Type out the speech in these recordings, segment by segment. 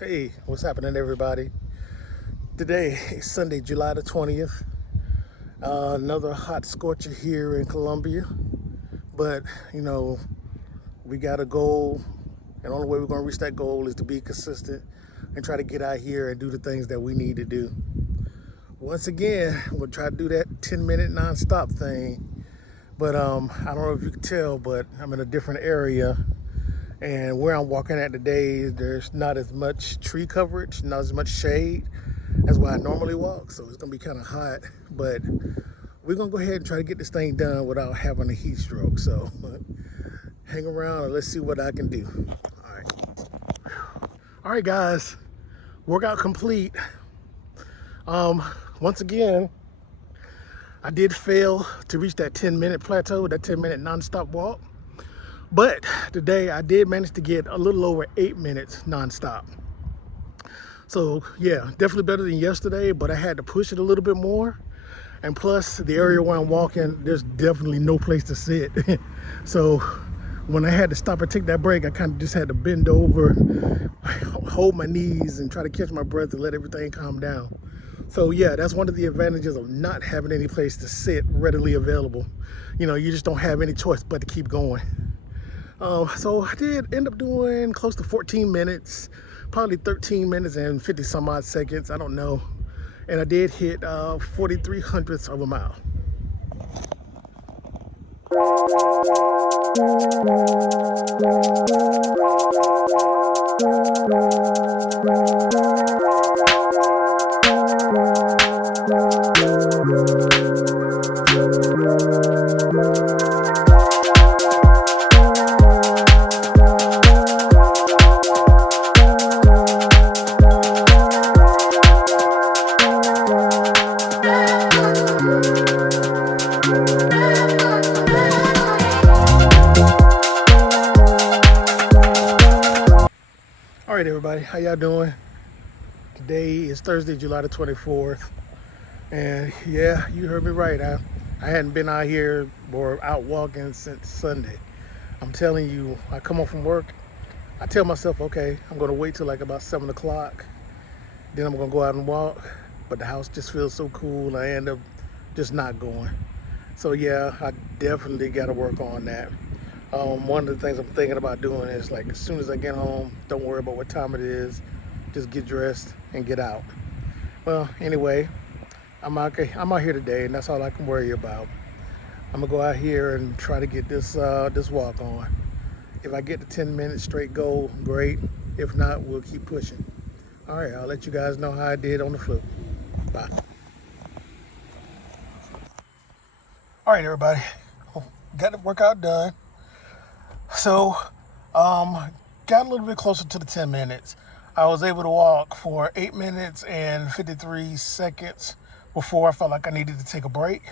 Hey, what's happening, everybody? Today is Sunday, July the 20th. Another hot scorcher here in Columbia. But, you know, we got a goal, and the only way we're going to reach that goal is to be consistent and try to get out here and do the things that we need to do. Once again, we'll try to do that 10-minute non-stop thing. But I don't know if you can tell, but I'm in a different area. And where I'm walking at today, there's not as much tree coverage, not as much shade as where I normally walk. So it's gonna be kind of hot, but we're gonna go ahead and try to get this thing done without having a heat stroke. So hang around and let's see what I can do. All right. All right, guys, workout complete. Once again, I did fail to reach that 10-minute plateau, that 10-minute non-stop walk. But today I did manage to get a little over 8 minutes nonstop. So yeah, definitely better than yesterday, but I had to push it a little bit more. And plus the area where I'm walking, there's definitely no place to sit. So when I had to stop and take that break, I kind of just had to bend over, hold my knees and try to catch my breath and let everything calm down. So yeah, that's one of the advantages of not having any place to sit readily available. You know, you just don't have any choice but to keep going. So I did end up doing close to 14 minutes, probably 13 minutes and 50 some odd seconds, I don't know. And I did hit 43 hundredths of a mile. All right, everybody, how y'all doing? Today is Thursday, July the 24th. And yeah, you heard me right. I hadn't been out here or out walking since Sunday. I'm telling you, I come home from work, I tell myself, okay, I'm gonna wait till like about 7 o'clock. Then I'm gonna go out and walk. But the house just feels so cool, I end up just not going. So yeah, I definitely gotta work on that. One of the things I'm thinking about doing is like as soon as I get home, don't worry about what time it is, just get dressed and get out. Well, anyway, I'm out here today, and that's all I can worry about. I'm gonna go out here and try to get this walk on. If I get the 10 minutes straight goal, great. If not, we'll keep pushing. All right, I'll let you guys know how I did on the flip. Bye. All right, everybody, got the workout done. So, got a little bit closer to the 10 minutes. I was able to walk for 8 minutes and 53 seconds before I felt like I needed to take a break.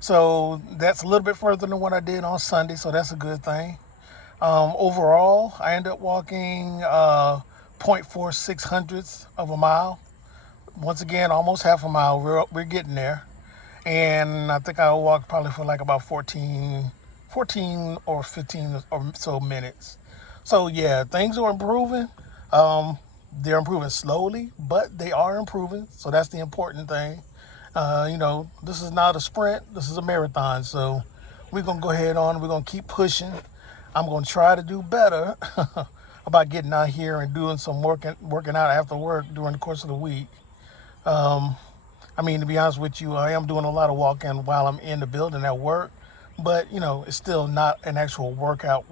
So that's a little bit further than what I did on Sunday, so that's a good thing. Overall, I ended up walking 0.46 hundredths of a mile. Once again, almost half a mile. We're getting there. And I think I walked probably for like about 14 or 15 or so minutes. So yeah, things are improving. They're improving slowly, but they are improving. So that's the important thing. You know, this is not a sprint, this is a marathon. So we're gonna go ahead on, we're gonna keep pushing. I'm gonna try to do better about getting out here and doing some working out after work during the course of the week. I mean, to be honest with you, I am doing a lot of walking while I'm in the building at work, but you know, it's still not an actual workout.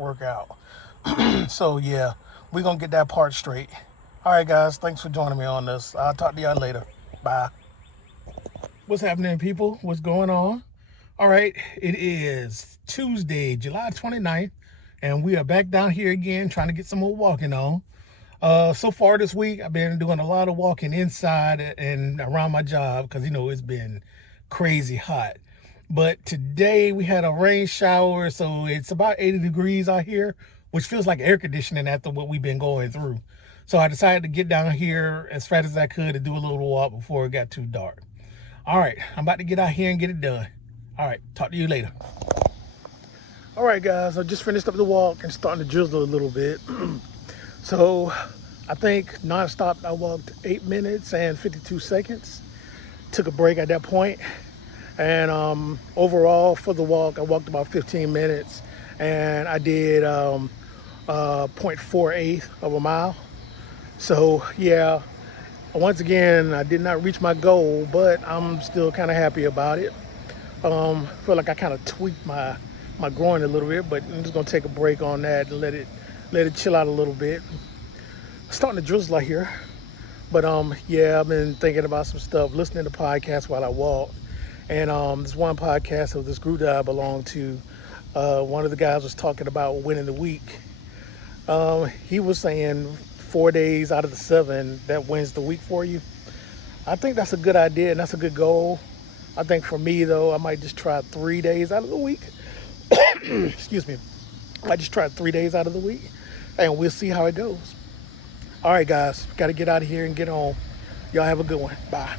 So yeah, we're gonna get that part straight. All right, guys, thanks for joining me on this. I'll talk to y'all later. Bye. What's happening, people? What's going on? All right, it is Tuesday, July 29th, and we are back down here again trying to get some more walking on. So far this week, I've been doing a lot of walking inside and around my job because, you know, it's been crazy hot. But today we had a rain shower, so it's about 80 degrees out here, which feels like air conditioning after what we've been going through. So I decided to get down here as fast as I could and do a little walk before it got too dark. All right, I'm about to get out here and get it done. All right, talk to you later. All right, guys, I just finished up the walk and starting to drizzle a little bit. So I think nonstop I walked 8 minutes and 52 seconds. Took a break at that point. And overall for the walk, I walked about 15 minutes and I did 0.48 of a mile. So yeah, once again, I did not reach my goal, but I'm still kind of happy about it. Feel like I kind of tweaked my groin a little bit, but I'm just gonna take a break on that and let it chill out a little bit. It's starting to drizzle out here, but yeah, I've been thinking about some stuff, listening to podcasts while I walk, and this one podcast of this group that I belong to. One of the guys was talking about winning the week. He was saying 4 days out of the 7 that wins the week for you. I think that's a good idea and that's a good goal. I think for me though, I might just try 3 days out of the week. Excuse me. I might just try 3 days out of the week and we'll see how it goes. All right, guys, got to get out of here and get on. Y'all have a good one. Bye.